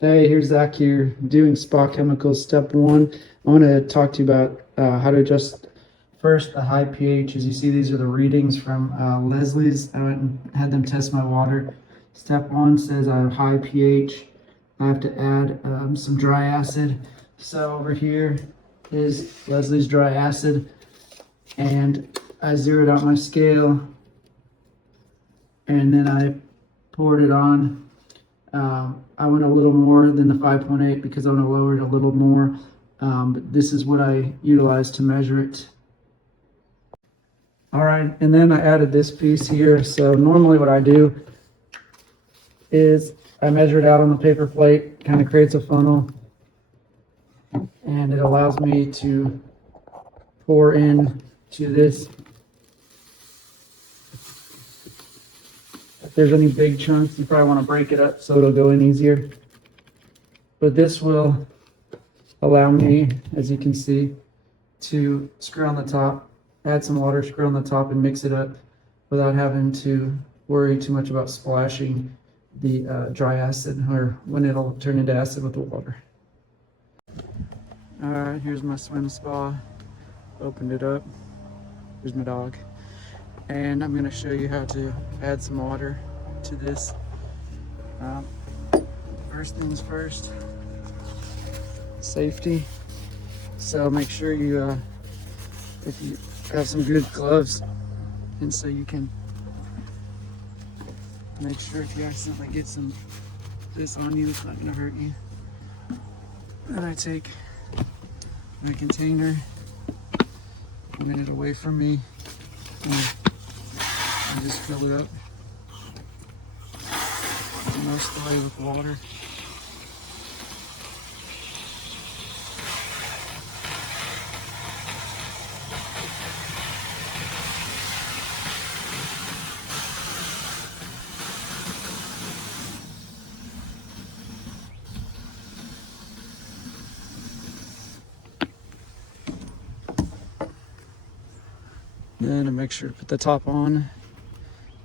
Hey, here's Zach here doing spa chemicals. Step one, I want to talk to you about how to adjust first the high pH. As you see, these are the readings from Leslie's. I went and had them test my water. Step one says I have high pH. I have to add some dry acid. So over here is Leslie's dry acid, and I zeroed out my scale, and then I poured it on. I went a little more than the 5.8 because I want to lower it a little more. But this is what I utilized to measure it. All right, and then I added this piece here. So normally what I do is I measure it out on the paper plate, kind of creates a funnel, and it allows me to pour in to this. If there's any big chunks, you probably want to break it up so it'll go in easier. But this will allow me, as you can see, to screw on the top, add some water, screw on the top, and mix it up without having to worry too much about splashing the dry acid, or when it'll turn into acid with the water. All right, here's my SwimSpa. Opened it up. Here's my dog. And I'm going to show you how to add some water to this. First things first, safety. So make sure you, if you have some good gloves, and so you can make sure if you accidentally get some this on you, it's not going to hurt you. Then I take my container, moving it away from me, and just fill it up most of the way with water. Then to make sure to put the top on,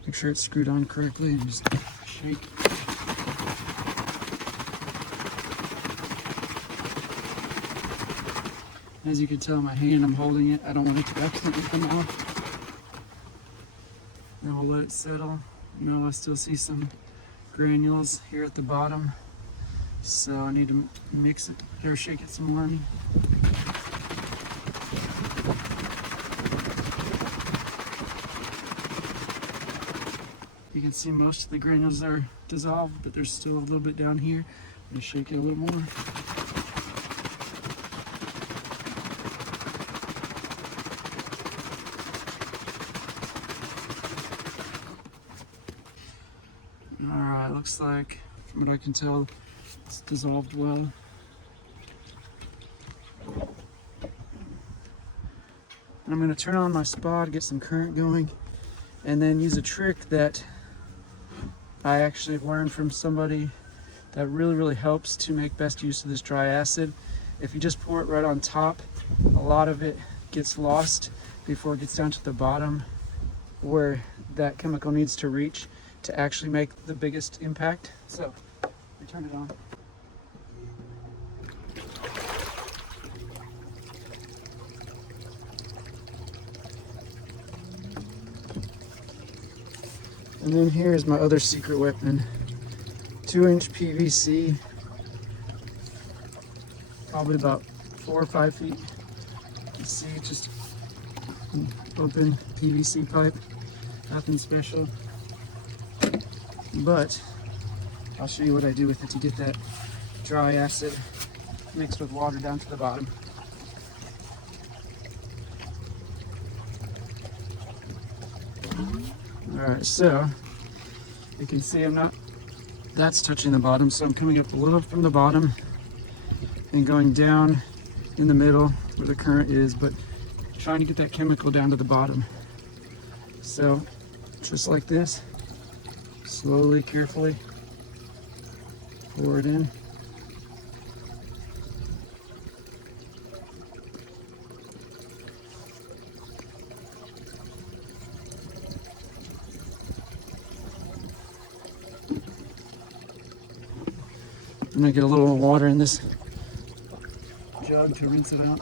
make sure it's screwed on correctly, and just shake. As you can tell, my hand, I'm holding it. I don't want it to accidentally come off. Then we'll let it settle. You know, I still see some granules here at the bottom, so I need to mix it or shake it some more. You can see most of the granules are dissolved, but there's still a little bit down here. I'm gonna shake it a little more. All right, looks like, from what I can tell, it's dissolved well. And I'm gonna turn on my spa to get some current going, and then use a trick that I actually learned from somebody that really helps to make best use of this dry acid. If you just pour it right on top, a lot of it gets lost before it gets down to the bottom where that chemical needs to reach to actually make the biggest impact. So we turn it on. And then here's my other secret weapon, 2-inch PVC, probably about 4 or 5 feet. You see, just an open PVC pipe, nothing special. But I'll show you what I do with it to get that dry acid mixed with water down to the bottom. Alright, so you can see that's touching the bottom, so I'm coming up a little from the bottom and going down in the middle where the current is, but trying to get that chemical down to the bottom. So just like this, slowly, carefully pour it in. I'm gonna get a little water in this jug to rinse it out.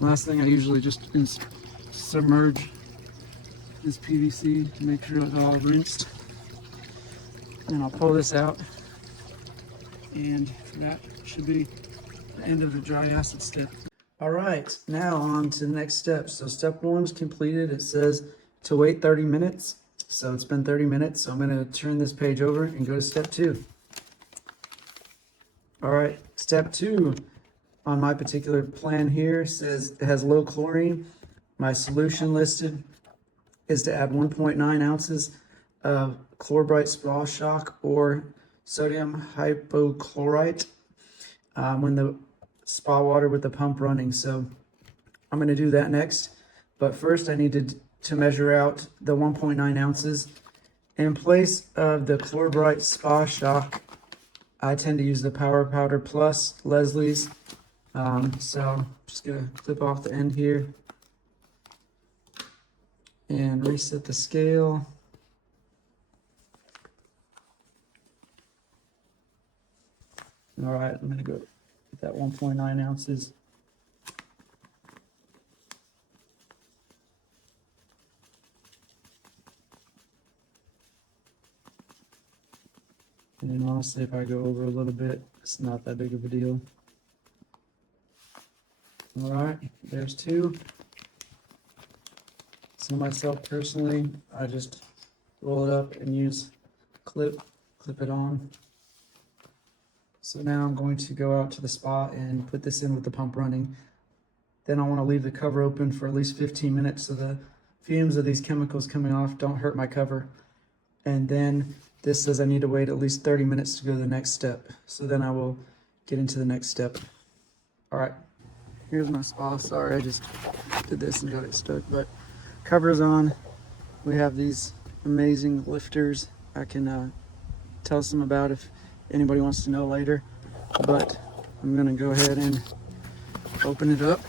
Last thing, I usually just submerge this PVC to make sure it's all rinsed. And I'll pull this out, and that should be the end of the dry acid step. All right, now on to the next step. So step 1 is completed. It says to wait 30 minutes. So it's been 30 minutes. So I'm going to turn this page over and go to step 2. All right, step 2 on my particular plan here says it has low chlorine. My solution listed is to add 1.9 ounces of Chlorbright Spa Shock or sodium hypochlorite when the spa water with the pump running. So I'm going to do that next. But first I need to measure out the 1.9 ounces. In place of the Chlorbright Spa Shock, I tend to use the Power Powder Plus Leslie's. So I'm just going to clip off the end here and reset the scale. All right, I'm going to go with that 1.9 ounces. And then honestly, if I go over a little bit, it's not that big of a deal. All right, there's 2. So myself personally, I just roll it up and use clip it on. So now I'm going to go out to the spa and put this in with the pump running. Then I want to leave the cover open for at least 15 minutes so the fumes of these chemicals coming off don't hurt my cover. And then this says I need to wait at least 30 minutes to go to the next step. So then I will get into the next step. All right, here's my spa. Sorry, I just did this and got it stuck, but cover's on. We have these amazing lifters. I can tell some about if anybody wants to know later, but I'm gonna go ahead and open it up.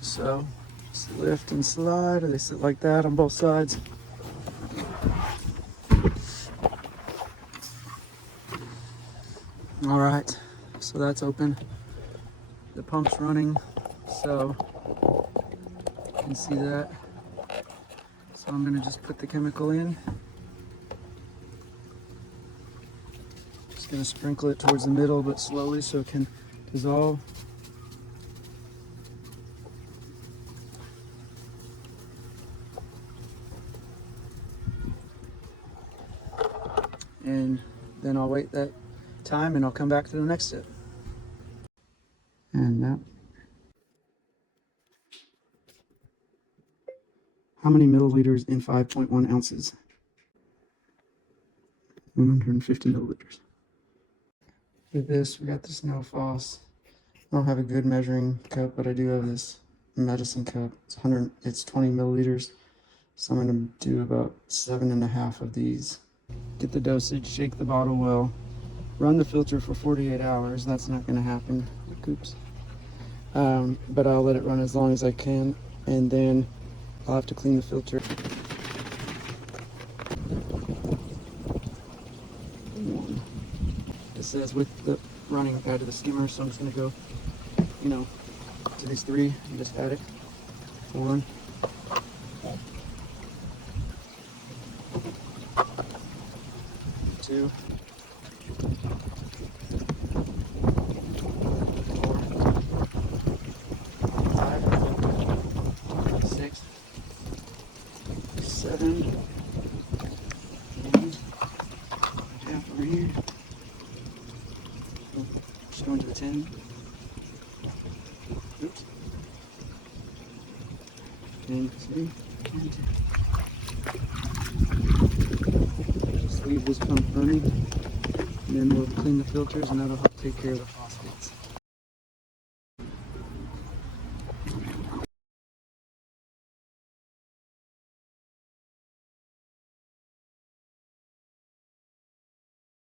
So just lift and slide, or they sit like that on both sides. All right, so that's open. The pump's running, so you can see that. So I'm going to just put the chemical in. Just going to sprinkle it towards the middle, but slowly so it can dissolve. And then I'll wait that time and I'll come back to the next step. And that. How many milliliters in 5.1 ounces? 150 milliliters. For this, we got the Snow Floss. I don't have a good measuring cup, but I do have this medicine cup. It's 20 milliliters. So I'm going to do about 7.5 of these. Get the dosage, shake the bottle well. Run the filter for 48 hours. That's not going to happen. Oops. But I'll let it run as long as I can. And then I'll have to clean the filter. It says with the running out of the skimmer, so I'm just gonna go, to these 3 and just add it. 1, 2, 6, 7, and half over here. Just going to the 10. Oops. And 3. Just leave this pump running, and then we'll clean the filters, and that'll help take care of the phosphorus.